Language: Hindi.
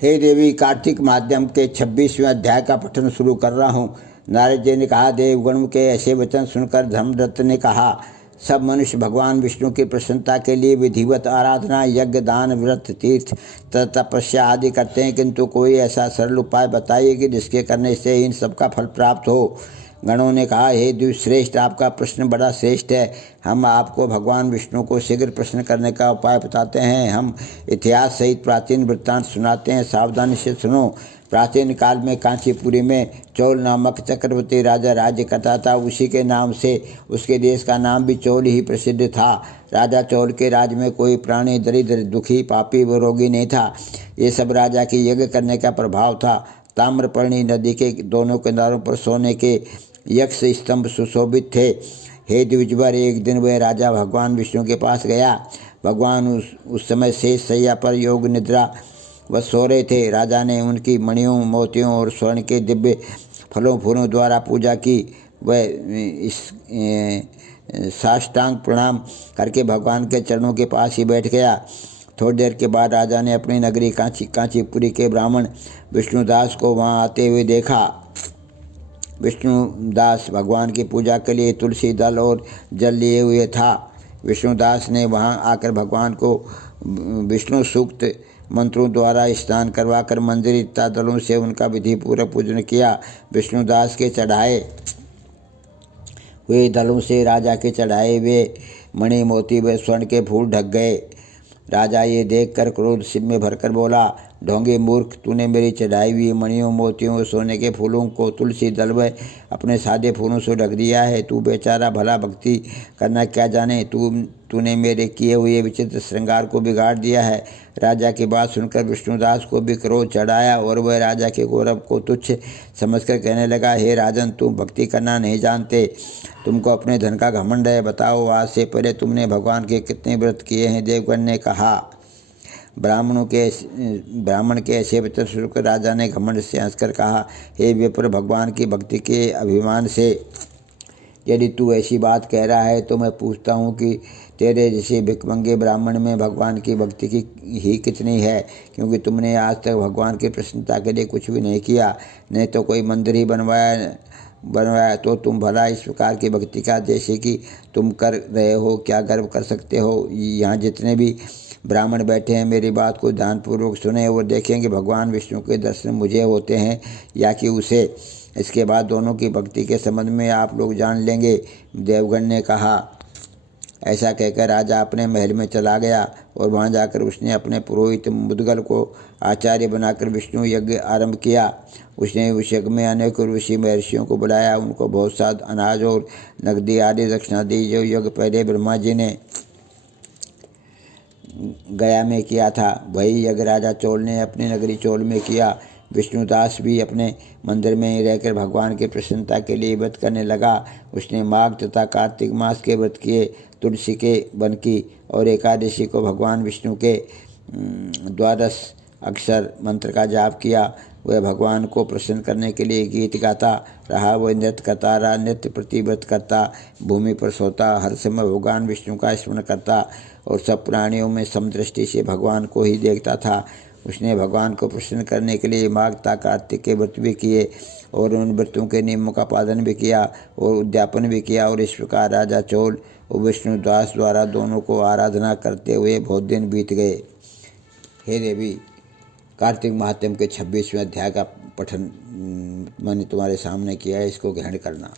हे देवी, कार्तिक माध्यम के 26वें अध्याय का पठन शुरू कर रहा हूँ। नारद जी ने कहा, देवगण के ऐसे वचन सुनकर धर्मदत्त ने कहा, सब मनुष्य भगवान विष्णु की प्रसन्नता के लिए विधिवत आराधना, यज्ञ, दान, व्रत, तीर्थ तथा तपस्या आदि करते हैं, किंतु कोई ऐसा सरल उपाय बताइए कि जिसके करने से इन सबका फल प्राप्त हो। गणों ने कहा, हे द्विश्रेष्ठ, आपका प्रश्न बड़ा श्रेष्ठ है। हम आपको भगवान विष्णु को शीघ्र प्रसन्न करने का उपाय बताते हैं। हम इतिहास सहित प्राचीन वृत्तांत सुनाते हैं, सावधानी से सुनो। प्राचीन काल में कांचीपुरी में चोल नामक चक्रवर्ती राजा राज्य करता था। उसी के नाम से उसके देश का नाम भी चोल ही प्रसिद्ध था। राजा चोल के राज्य में कोई प्राणी दरिद्र, दुखी, पापी व रोगी नहीं था। ये सब राजा के यज्ञ करने का प्रभाव था। ताम्रपर्णी नदी के दोनों किनारों पर सोने के यक्ष स्तंभ सुशोभित थे। हे द्विजवर, एक दिन वह राजा भगवान विष्णु के पास गया। भगवान उस समय शेष शैया पर योग निद्रा व सो रहे थे। राजा ने उनकी मणियों, मोतियों और स्वर्ण के दिव्य फलों फूलों द्वारा पूजा की। वह इस साष्टांग प्रणाम करके भगवान के चरणों के पास ही बैठ गया। थोड़ी देर के बाद राजा ने अपनी नगरी कांचीपुरी के ब्राह्मण विष्णुदास को वहां आते हुए देखा। विष्णुदास भगवान की पूजा के लिए तुलसी दल और जल लिए हुए था। विष्णुदास ने वहां आकर भगवान को विष्णु सूक्त मंत्रों द्वारा स्नान करवाकर मंदिर तथा दलों से उनका विधिपूर्वक पूजन किया। विष्णुदास के चढ़ाए हुए दलों से राजा के चढ़ाए हुए मणि, मोती व स्वर्ण के फूल ढक गए। राजा ये देखकर क्रोध सिर में भरकर बोला, ढोंगे मूर्ख, तूने मेरी चढ़ाई हुई मणियों, मोतियों और सोने के फूलों को तुलसी दल व अपने सादे फूलों से ढक दिया है। तू बेचारा भला भक्ति करना क्या जाने। तूने मेरे किए हुए विचित्र श्रृंगार को बिगाड़ दिया है। राजा की बात सुनकर विष्णुदास को भी क्रोध चढ़ाया और वह राजा के गौरव को तुच्छ समझकर कहने लगा, हे राजन, तुम भक्ति करना नहीं जानते, तुमको अपने धन का घमंड है। बताओ, आज से पहले तुमने भगवान के कितने व्रत किए हैं? देवगण ने कहा। ब्राह्मण के ऐसे वचन सुनकर राजा ने घमंड से हंसकर कहा, हे विप्र, भगवान की भक्ति के अभिमान से यदि तू ऐसी बात कह रहा है तो मैं पूछता हूँ कि तेरे जैसे भिखमंगे ब्राह्मण में भगवान की भक्ति की ही कितनी है, क्योंकि तुमने आज तक भगवान की प्रसन्नता के लिए कुछ भी नहीं किया, नहीं तो कोई मंदिर ही बनवाया तो तुम भला इस प्रकार की भक्ति का जैसे कि तुम कर रहे हो क्या गर्व कर सकते हो। यहाँ जितने भी ब्राह्मण बैठे हैं, मेरी बात को ध्यानपूर्वक सुने और देखें कि भगवान विष्णु के दर्शन मुझे होते हैं या कि उसे। इसके बाद दोनों की भक्ति के संबंध में आप लोग जान लेंगे। देवगण ने कहा। ऐसा कहकर राजा अपने महल में चला गया और वहां जाकर उसने अपने पुरोहित मुदगल को आचार्य बनाकर विष्णु यज्ञ आरंभ किया। उसने उस यज्ञ में अनेक ऋषि महर्षियों को बुलाया, उनको बहुत सा अनाज और नकदी आदि दक्षिणा दी। जो यज्ञ पहले ब्रह्मा जी ने गया में किया था, वही यज्ञ राजा चोल ने अपनी नगरी चोल में किया। विष्णुदास भी अपने मंदिर में ही रहकर भगवान की प्रसन्नता के लिए व्रत करने लगा। उसने माघ तथा कार्तिक मास के व्रत किए, तुलसी के वन की और एकादशी को भगवान विष्णु के 12 अक्षर मंत्र का जाप किया। वह भगवान को प्रसन्न करने के लिए गीत गाता रहा। वह नृत्य करता रहा, नित्य प्रतिव्रत करता, भूमि पर सोता, हर समय भगवान विष्णु का स्मरण करता और सब प्राणियों में समदृष्टि से भगवान को ही देखता था। उसने भगवान को प्रसन्न करने के लिए माघ तथा कार्तिक के व्रत भी किए और उन व्रतों के नियमों का पालन भी किया और उद्यापन भी किया। और इस प्रकार राजा चोल और विष्णुदास द्वारा दोनों को आराधना करते हुए बहुत दिन बीत गए। हे देवी, कार्तिक महात्म्य के 26वें अध्याय का पठन मैंने तुम्हारे सामने किया है, इसको ग्रहण करना।